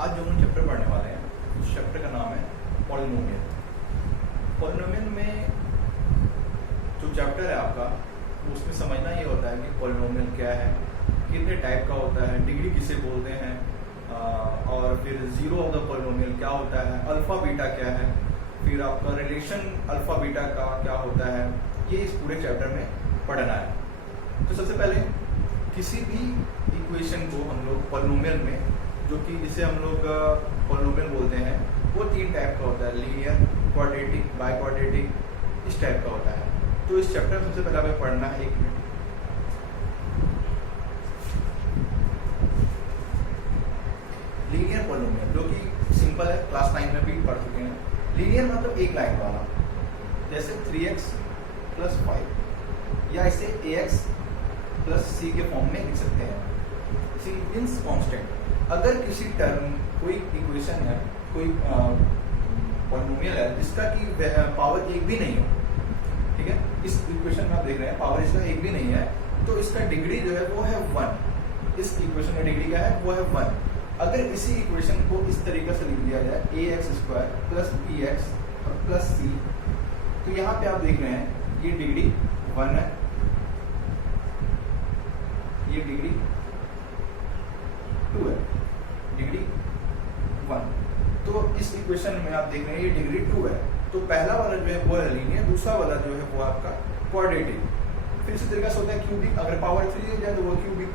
आज जो हम चैप्टर पढ़ने वाले हैं उस चैप्टर का नाम है पॉलिनोमियल। पॉलिनोमियल में जो चैप्टर है आपका उसमें समझना ये होता है कि पॉलिनोमियल क्या है, कितने टाइप का होता है, डिग्री किसे बोलते हैं, और फिर जीरो ऑफ द पॉलिनोमियल क्या होता है, अल्फा बीटा क्या है, फिर आपका रिलेशन अल्फा बीटा का क्या होता है, ये इस पूरे चैप्टर में पढ़ना है। तो सबसे पहले किसी भी इक्वेशन को हम लोग पॉलिनोमियल में, जो कि जिसे हम लोग पॉलिनोमियल बोलते हैं, वो तीन टाइप का होता है, लीनियर, क्वाड्रेटिक, बाई क्वाड्रेटिक, इस टाइप का होता है। तो इस चैप्टर में सबसे पहले हमें पढ़ना है 1 मिनट। लीनियर पॉलिनोमियल जो कि सिंपल है, क्लास 9 में भी पढ़ चुके हैं। लीनियर मतलब एक लाइन वाला, जैसे 3x + 5, या इसे ax + c के फॉर्म में लिख सकते हैं। c means constant. अगर किसी टर्म कोई इक्वेशन है, कोई पॉलिनोमियल है जिसका की पावर 1 भी नहीं हो, ठीक है, इस इक्वेशन में आप देख रहे हैं पावर इसका 1 भी नहीं है, तो इसका डिग्री जो है वो है 1। इस इक्वेशन में डिग्री क्या है, वो है 1। अगर इसी इक्वेशन को इस तरीके से लिख दिया जाए ax² + bx + c, तो यहाँ पे आप देख रहे हैं ये डिग्री 1 है, ये डिग्री 2 है, डिग्री 1। तो इस इक्वेशन में आप देख रहे हैं ये डिग्री 2 है, तो पहला वाला जो है वो है लीनियर, दूसरा वाला जो है वो आपका क्वाड्रेटिक। फिर इसी तरीके से होता है क्यूबिक, अगर पावर 3 हो जाए तो वो क्यूबिक।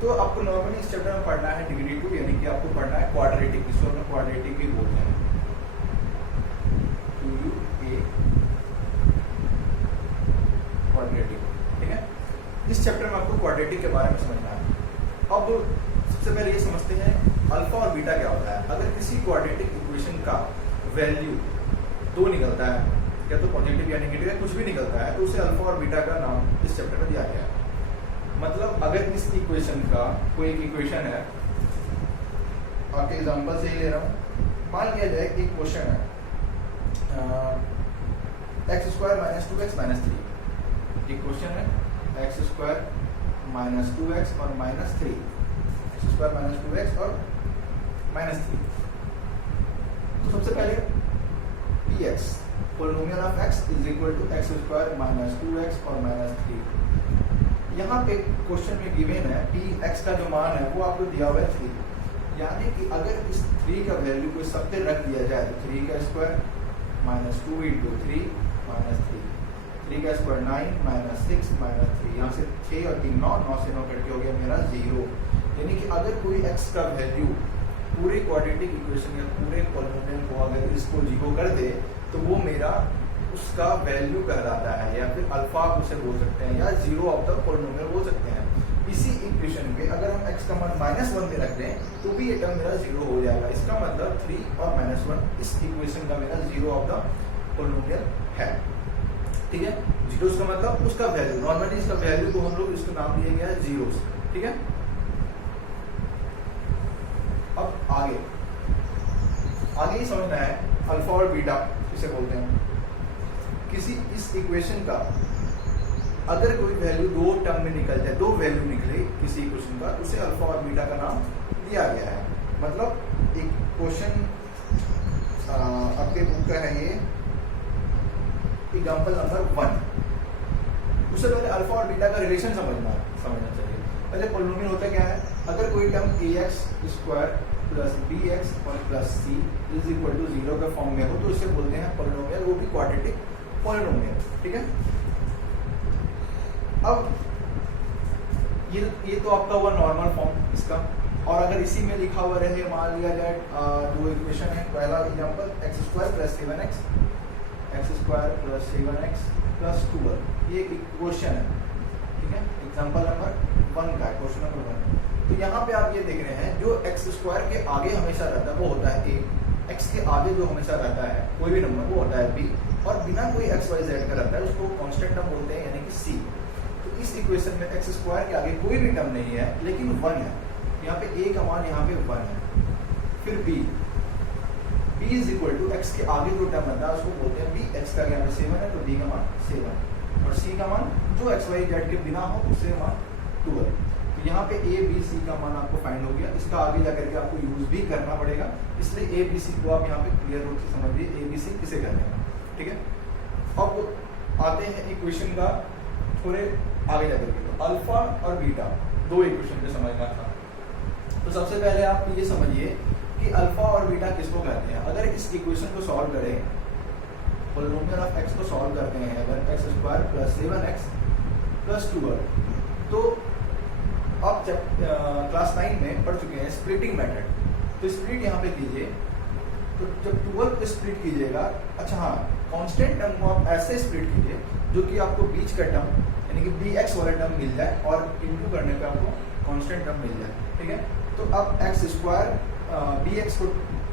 तो आपको नॉर्मली इस चैप्टर में पढ़ना है डिग्री 2, यानी कि आपको पढ़ना है क्वाड्रेटिक, जिसको हम क्वाड्रेटिक भी बोलते हैं, 2a क्वाड्रेटिक, ठीक है। इस चैप्टर में आपको क्वाड्रेटिक के बारे में समझना है। अब सबसे पहले ये समझते हैं अल्फा और बीटा क्या होता है। अगर किसी क्वाड्रेटिक इक्वेशन का वैल्यू 2 निकलता है, या तो पॉजिटिव या नेगेटिव या कुछ भी निकलता है, तो उसे अल्फा और बीटा का नाम इस चैप्टर में दिया गया है। मतलब अगर इस इक्वेशन का कोई एक इक्वेशन है, आपके एग्जांपल से ही ले रहा हूँ, मान लिया जाए कि क्वेश्चन है x² - 2x - 3। ये क्वेश्चन है x² - 2x और -3, x² - 2x और -3। तो सबसे पहले px, polynomial of x = x² - 2x और -3। यहाँ पे क्वेश्चन में गिवन है px का जो मान है वो आपको दिया हुआ है 3, यानी कि अगर इस 3 का वैल्यू कोई सब पे रख दिया जाए तो 3 का स्क्वायर -2 × 3 -3, 3 का स्क्वायर 9 -6 -3, यहाँ से 6 और 3 9, 9 से 9 कट के हो गया मेरा 0। यानी कि अगर कोई x का वैल्यू पूरे क्वाड्रेटिक इक्वेशन या पूरे पॉलिनोमियल को अगर इसको 0 कर दे तो वो मेरा उसका वैल्यू कहलाता है, या फिर अल्फा आप उसे बोल सकते हैं, या जीरो ऑफ द पॉलिनोमियल बोल सकते हैं। इसी इक्वेशन पे अगर हम x का मान -1 में रख दें तो भी ये टर्म मेरा 0 हो जाएगा। इसका मतलब 3 और -1 इस इक्वेशन का मेरा जीरो ऑफ द पॉलिनोमियल है, ठीक है। जीरो का मतलब उसका वैल्यू, नॉर्मली इसका वैल्यू को हम लोग इसका नाम दिया गया है जीरोस, ठीक है। अब आगे ही समझना है अल्फा और बीटा किसे बोलते हैं। किसी इस इक्वेशन का अगर कोई वैल्यू 2 टर्म में निकल जाए, 2 वैल्यू निकले किसी इक्वेशन का, उसे अल्फा और बीटा का नाम दिया गया है। मतलब एक क्वेश्चन आपके बुक का है, ये एग्जांपल नंबर 1। उससे पहले अल्फा और बीटा का रिलेशन समझना चाहिए। पहले पॉलिनोमियल होता क्या है, अगर कोई टर्म ax² + bx और +c = 0 के फॉर्म में हो तो इसे बोलते हैं पॉलिनोमियल, वो भी क्वाड्रेटिक पॉलिनोमियल, ठीक है। अब ये तो आपका हुआ नॉर्मल फॉर्म इसका, और अगर इसी में लिखा हुआ रहे, मान लिया जाए 2 इक्वेशन है। पहला example x² + 7x, x² + 7x + 12, ये एक क्वेश्चन है, ठीक है। एग्जांपल नंबर 1 का क्वेश्चन नंबर 1। तो यहाँ पे आप ये देख रहे हैं जो x² के आगे हमेशा रहता है वो होता है a, x के आगे जो हमेशा रहता है कोई भी नंबर वो होता है b, और बिना कोई x y z का रहता है उसको कांस्टेंट टर्म बोलते हैं, यानी कि c। तो इस इक्वेशन में x² के आगे कोई भी टर्म नहीं है लेकिन 1 है, यहाँ पे a का मान यहाँ पे 1 है। फिर b = x के आगे जो टर्म रहता है उसको बोलते हैं b, x का यहाँ पे 7 है तो b का मान 7, और c का मान जो x y z के बिना हो उससे मान 12। तो यहाँ पे ए बी सी का मान आपको फाइंड हो गया, इसका आगे जाकर के आपको यूज भी करना पड़ेगा, इसलिए ए बी सी को आप यहाँ पे क्लियर रूप से समझिए ए बी सी किसे कहते हैं, ठीक है। अब आते हैं इक्वेशन का थोड़े आगे जाकर के, तो अल्फा और बीटा दो इक्वेशन पे समझना था। तो सबसे पहले आप ये समझिए कि अल्फा और बीटा किसको कहते हैं। अगर इस इक्वेशन को सॉल्व करें, पॉलिनोमियल ऑफ x को सॉल्व करते हैं, अगर x square plus 7x plus 12, तो आप जब क्लास 9 में पढ़ चुके हैं स्प्लिटिंग मेथड, तो स्प्लिट यहाँ पे कीजिए, तो जब 12 को स्प्लिट कीजिएगा, अच्छा हाँ, कांस्टेंट टर्म को आप ऐसे स्प्लिट कीजिए जो कि आपको बीच का टर्म यानी कि bx वाला टर्म मिल जाए और इनटू करने पे आपको कांस्टेंट टर्म मिल जाए, ठीक है। तो अब x स्क्वायर bx को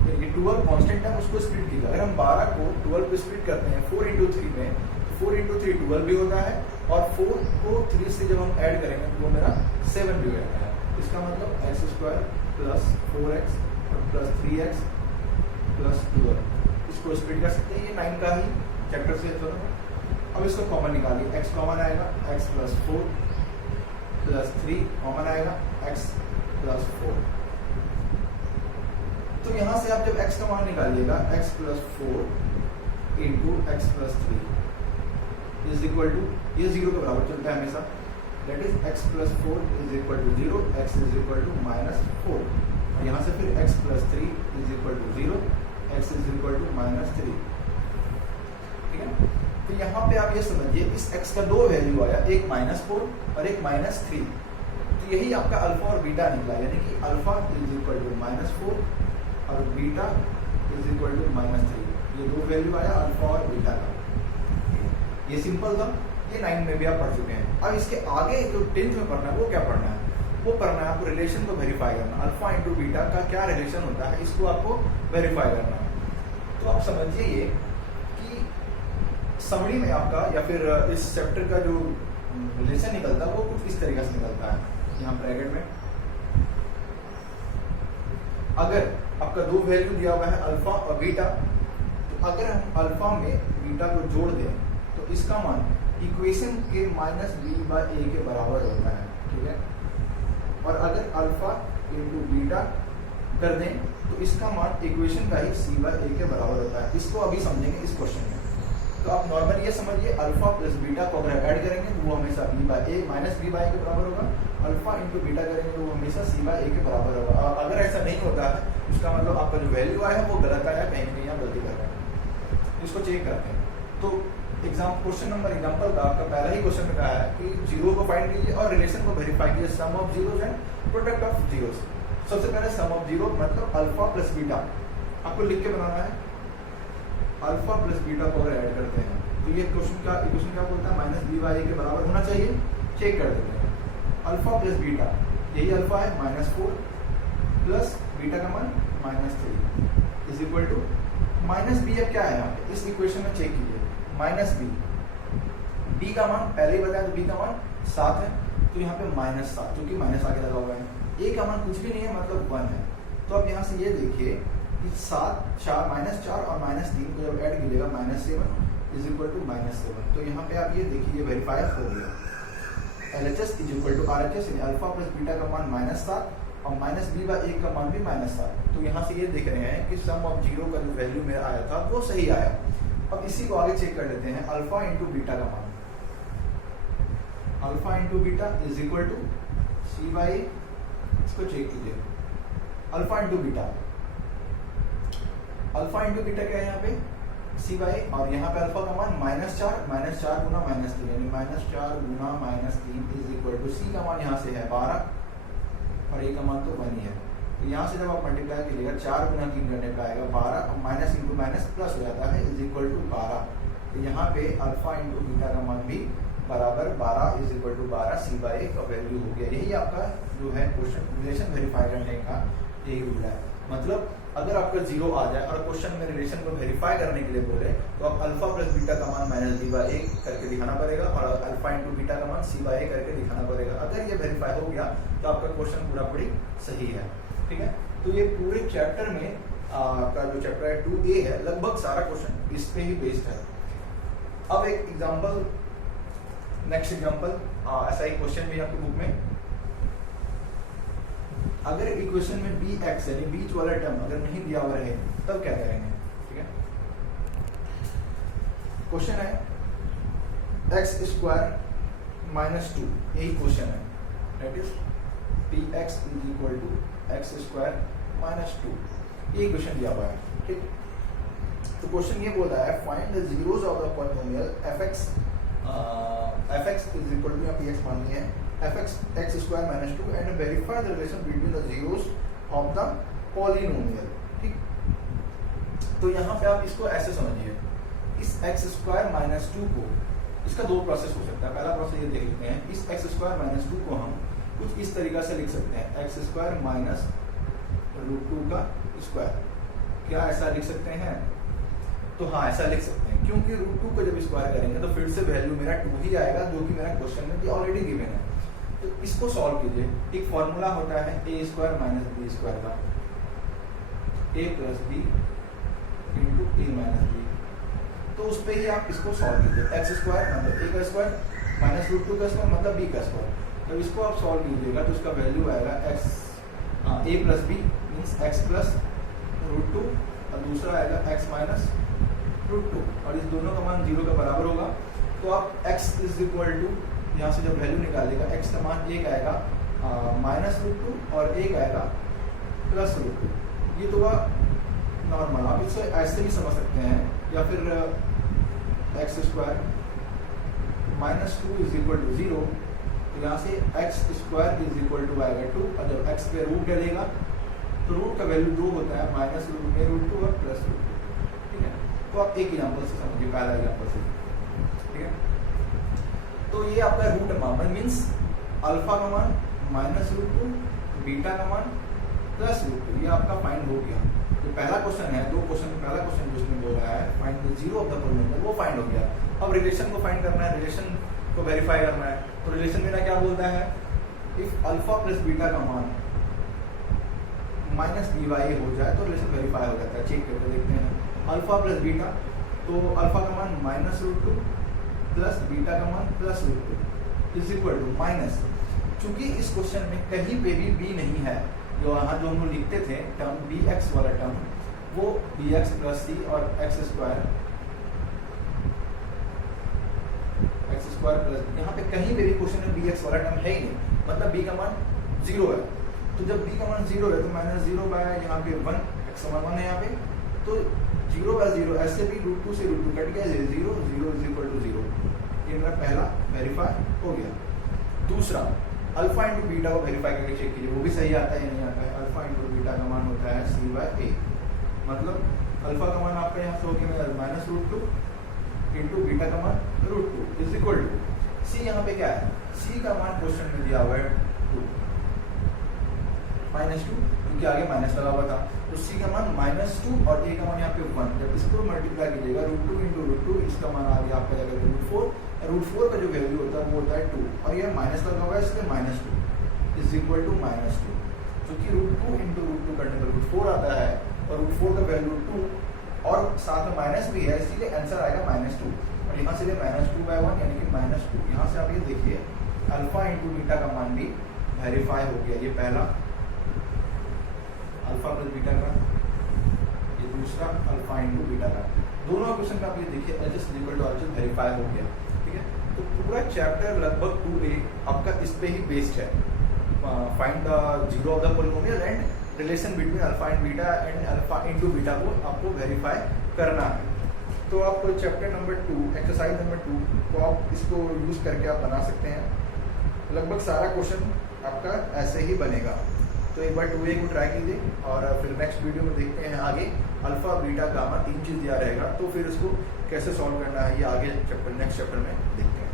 12 कांस्टेंट टर्म उसको स्प्लिट कीजिए। अगर हम 12 को 12 को स्प्लिट करते हैं 4 इंटू 3 में, तो 4 इंटू 3 12 भी होता है, और 4 को 3 से जब हम ऐड करेंगे तो वो मेरा 7 भी होता है। इसका मतलब x square plus 4x plus 3x plus 12, इसको स्प्लिट कर सकते हैं, ये 9 का ही चैप्टर से तो। अब इसको कॉमन निकालिए, x कॉमन आएगा, x प्लस 4 प्लस 3 कॉमन आएगा, x प्लस 4। तो यहां से आप जब x का मान निकालिएगा, x plus 4 into x plus 3 is equal to, ये 0 के बराबर चलता है हमेशा, that is x plus 4 is equal to 0, x is equal to minus 4। यहाँ से फिर x plus 3 is equal to 0, x is equal to minus 3, ठीक है। तो यहाँ पे आप ये समझिए इस x का दो वैल्यू आया, एक -4 और एक -3, तो यही आपका अल्फा और बीटा निकला, यानी कि अल्फा इज इक्वल टू -4 और बीटा इज इक्वल टू -3, ये दो वैल्यू आया अल्फा और बीटा का। ये सिंपल था, ये 9 में भी आप पढ़ चुके हैं। अब इसके आगे जो 10th में पढ़ना है वो क्या पढ़ना है, वो पढ़ना है आपको रिलेशन को वेरीफाई करना, अल्फा इंटू बीटा का क्या रिलेशन होता है, इसको आपको वेरीफाई करना है। तो आप समझिए ये कि समरी में आपका या फिर इस चैप्टर का जो रिलेशन निकलता है वो कुछ इस तरीके से निकलता है। यहाँ ब्रैकेट में अगर आपका दो वैल्यू दिया हुआ है अल्फा और बीटा, तो अगर हम अल्फा में बीटा को जोड़ दें तो इसका मान इक्वेशन के -b/a के बराबर होता है, ठीक है। और अगर अल्फा इंटू बीटा कर दें तो इसका मान इक्वेशन का ही c/a के बराबर होता है। इसको अभी समझेंगे इस क्वेश्चन में। तो आप नॉर्मली ये समझिए अल्फा प्लस बीटा को अगर ऐड करेंगे तो वो हमेशा b/a माइनस b/a के बराबर होगा, अल्फा इंटू बीटा करेंगे तो वो हमेशा c/a के बराबर होगा। अगर ऐसा नहीं होता है इसका मतलब आपका जो वैल्यू आया है वो गलत आया, कहीं ना कहीं आप गलती कर रहे हैं, इसको चेक करते हैं। तो क्वेश्चन नंबर एग्जांपल का आपका पहला ही क्वेश्चन में कहा है कि 0 को फाइंड कीजिए और रिलेशन को वेरीफाई कीजिए, sum of zeros and product of zeros. सबसे पहले सम ऑफ जीरो मतलब अल्फा प्लस बीटा आपको लिख के बनाना है। अल्फा प्लस बीटा को अगर ऐड करते हैं तो ये इक्वेशन क्या बोलता है, -b/a के बराबर होना चाहिए। चेक कर देते हैं, अल्फा प्लस बीटा, यही अल्फा है -4 प्लस बीटा का मान -3 इज इक्वल टू -b। अब क्या है यहाँ पे इस इक्वेशन में चेक कीजिए, -b, b का मान पहले ही बताया तो b का मान 7 है, तो यहाँ पे -7 क्योंकि माइनस आगे लगा हुआ है, a का मान कुछ भी नहीं है मतलब 1 है। तो अब यहाँ से ये देखिए कि 7 4 -4 और -3 को जब ऐड कीजिएगा -7 इज इक्वल टू -7। तो यहाँ पे आप ये देखिए वेरीफाई हो गया, LHS is equal to RHS, alpha plus beta का मान -7 और -b/a का मान भी -7। तो यहाँ से ये देख रहे हैं कि सम ऑफ जीरो का जो वैल्यू मेरा आया था वो सही आया। अब इसी को आगे चेक कर लेते हैं, अल्फा इंटू बीटा का मान, alpha into beta is equal to c/a, इसको चेक कीजिए, alpha into beta, alpha into beta क्या है यहाँ पे c/a, और यहाँ पे अल्फा का मान -4 गुना -3 यानी -4 गुना -3 इज इक्वल टू c का मान यहाँ से है 12 और a का मान तो 1 ही है। तो यहाँ से जब आप मल्टीप्लाई कीजिएगा 4 गुना 3 करने पे आएगा 12 और माइनस इंटू माइनस प्लस हो जाता है इज इक्वल टू 12। तो यहाँ पे अल्फा इंटू बीटा का मान भी बराबर 12 इज इक्वल टू 12 c/a का वैल्यू हो गया। यही आपका जो है क्वेश्चन रिलेशन वेरीफाई करने का यही रूल है। मतलब अगर आपका 0 आ जाए और क्वेश्चन में रिलेशन को वेरीफाई करने के लिए बोले तो आप अल्फा प्लस बीटा का मान -b/a करके दिखाना पड़ेगा और अल्फा इंटू बीटा का मान c/a करके दिखाना पड़ेगा। अगर ये वेरीफाई हो गया तो आपका क्वेश्चन पूरा पूरी सही है, ठीक है। तो ये पूरे चैप्टर में आपका जो चैप्टर है 2A है, लगभग सारा क्वेश्चन इस पे ही बेस्ड है। अब एक एग्जांपल, नेक्स्ट एग्जांपल, ऐसा ही क्वेश्चन भी आपकी बुक में अगर इक्वेशन में बी एक्स यानी बीच वाला टर्म अगर नहीं दिया हुआ रहे तब क्या करेंगे, ठीक है। क्वेश्चन है एक्स स्क्वायर माइनस 2, यही क्वेश्चन है, that is p x is equal to x square minus 2, ये इक्वेशन दिया हुआ है, ठीक। तो क्वेश्चन ये बोल रहा है find the zeros of the polynomial f x is equal to, यहाँ पी एक्स मान लिया है, f x x square minus 2 and verify the relation between the zeros of the polynomial, ठीक। तो यहाँ पे आप इसको ऐसे समझिए, इस एक्स स्क्वायर माइनस 2 को, इसका दो प्रोसेस हो सकता है। पहला प्रोसेस ये देख लेते हैं, इस एक्स स्क्वायर माइनस 2 को हम कुछ इस तरीका से लिख सकते हैं, एक्स स्क्वायर माइनस √2 का स्क्वायर, क्या ऐसा लिख सकते हैं? तो हाँ ऐसा लिख सकते हैं, क्योंकि √2 को जब स्क्वायर करेंगे तो फिर से वैल्यू मेरा 2 ही आएगा, जो कि मेरा क्वेश्चन में ऑलरेडी गिवन है। तो इसको सॉल्व कीजिए, एक फॉर्मूला होता है ए स्क्वायर माइनस बी स्क्वायर का, ए प्लस बी इंटू ए माइनस बी, तो उस पर ही आप इसको सॉल्व कीजिए। एक्स स्क्वायर मतलब ए का स्क्वायर माइनस √2 का स्क्वायर मतलब बी का स्क्वायर, जब इसको आप सॉल्व कीजिएगा तो उसका वैल्यू आएगा x a plus b means x plus √2 और दूसरा आएगा एक्स माइनस √2, और इस दोनों का मान 0 के बराबर होगा। तो आप x इज इक्वल टू, यहाँ से जब वैल्यू निकालेगा x का मान एक आएगा माइनस √2 और एक आएगा प्लस √2, ये तो नॉर्मल, आप इसे ऐसे भी समझ सकते हैं, या फिर x square minus 2 is equal to 0, तो यहाँ से x square is equal to आएगा 2, और जब एक्स पे रूट डलेगा तो रूट का वैल्यू 2 होता है, माइनस √2 और प्लस √2, ठीक है। तो आप एक एग्जाम्पल से समझिए, पहला एग्जाम्पल से, ठीक है। तो ये आपका रूट मान मीन्स अल्फा का मान माइनस √2, बीटा का मान प्लस √2, ये आपका फाइंड हो गया। जो पहला क्वेश्चन है, दो क्वेश्चन, पहला क्वेश्चन जो उसने बोला है find the zero of the polynomial, वो फाइंड हो गया। अब रिलेशन को फाइंड करना है, रिलेशन को वेरीफाई करना है। तो रिलेशन मेरा क्या बोलता है, इफ अल्फा प्लस बीटा का मान माइनस बी वाई हो जाए तो रिलेशन वेरीफाई हो जाता है। चेक करके देखते हैं, अल्फा प्लस बीटा, तो अल्फा का मान माइनस √2 प्लस बीटा का मान plus √2 is equal to minus, चूंकि इस क्वेश्चन में कहीं पे भी बी नहीं है, जो यहाँ जो हम लिखते थे टर्म बी एक्स वाला टर्म, वो बी एक्स प्लस सी और एक्स स्क्वायर प्लस, यहाँ पे कहीं पे भी क्वेश्चन में बी एक्स वाला टर्म है ही नहीं, मतलब बी का मान 0 है। तो जब b का मान 0 है तो माइनस 0 बाय यहाँ पे 1, x का मान 1 है यहाँ पे, तो 0 बाय 0 ऐसे भी √2 से √2 कट गया, 0 0 इज इक्वल टू 0, ये मेरा पहला वेरीफाई हो गया। दूसरा अल्फा इंटू बीटा को वेरीफाई करके चेक कीजिए, वो भी सही आता है या नहीं आता है। अल्फा इंटू बीटा का मान होता है c/a, मतलब अल्फा का मान आपका यहाँ से हो गया माइनस √2 इंटू बीटा का मान √2 इज इक्वल टू c, यहाँ पे क्या है, c का मान क्वेश्चन में दिया हुआ है 2 -2, क्योंकि आगे माइनस लगा हुआ था, तो c का मान -2 और a का मान यहाँ पे 1, जब इसको मल्टीप्लाई कीजिएगा √2 इंटू √2, इसका मान आ गया आपका जाकर √4 का जो वैल्यू होता है वो होता है 2, और ये माइनस लगा हुआ है इसलिए -2 इज इक्वल टू -2, क्योंकि √2 इंटू √2 करने पर √4 आता है, और √4 का वैल्यू 2 और साथ में माइनस भी है, इसीलिए आंसर आएगा -2, और यहाँ से -2/1 यानी कि -2। यहाँ से आप ये देखिए अल्फा इंटू बीटा का मान भी वेरीफाई हो गया, ये पहला अल्फा प्लस बीटा का, ये दूसरा अल्फा इंटू बीटा का, दोनों क्वेश्चन का आप ये देखिए H is equal to R verify हो गया, ठीक है। तो पूरा चैप्टर लगभग 2A आपका इस पे ही बेस्ड है, find the zero of the polynomial and relation between alpha and beta and alpha into beta को आपको वेरीफाई करना है। तो आप चैप्टर नंबर 2 एक्सरसाइज नंबर 2 को आप इसको यूज करके आप बना सकते हैं, लगभग सारा क्वेश्चन आपका ऐसे ही बनेगा। तो एक बार 2A को ट्राई कीजिए, और फिर नेक्स्ट वीडियो में देखते हैं आगे अल्फा बीटा गामा 3 चीज़ दिया रहेगा, तो फिर इसको कैसे सॉल्व करना है ये आगे चैप्टर नेक्स्ट चैप्टर में देखते हैं।